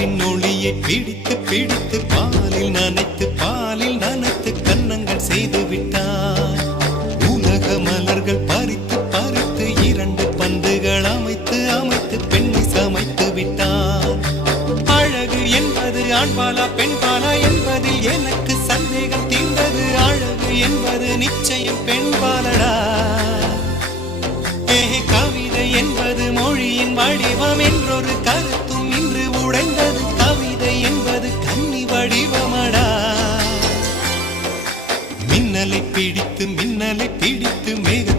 நிலவின் ஒளியை பிடித்து பிடித்து பாலில் நனைத்து கன்னங்கள் செய்து விட்டார். உலக மலர்கள் பறித்து பறித்து 2 பந்துகள் அமைத்து அமைத்து பெண்ணை சமைத்து விட்டார். அழகு என்பது ஆண்பாலா பெண்பாலா என்பதில் எனக்கு சந்தேகம் தீர்ந்தது. அழகு என்பது நிச்சயம் பெண்பாலடா. கவிதை என்பது மொழியின் வடிவம் என்றொரு கருத்தும் இன்று உடைந்தது. கவிதை என்பது கன்னி வடிவமடா. மின்னலை பிடித்து மேக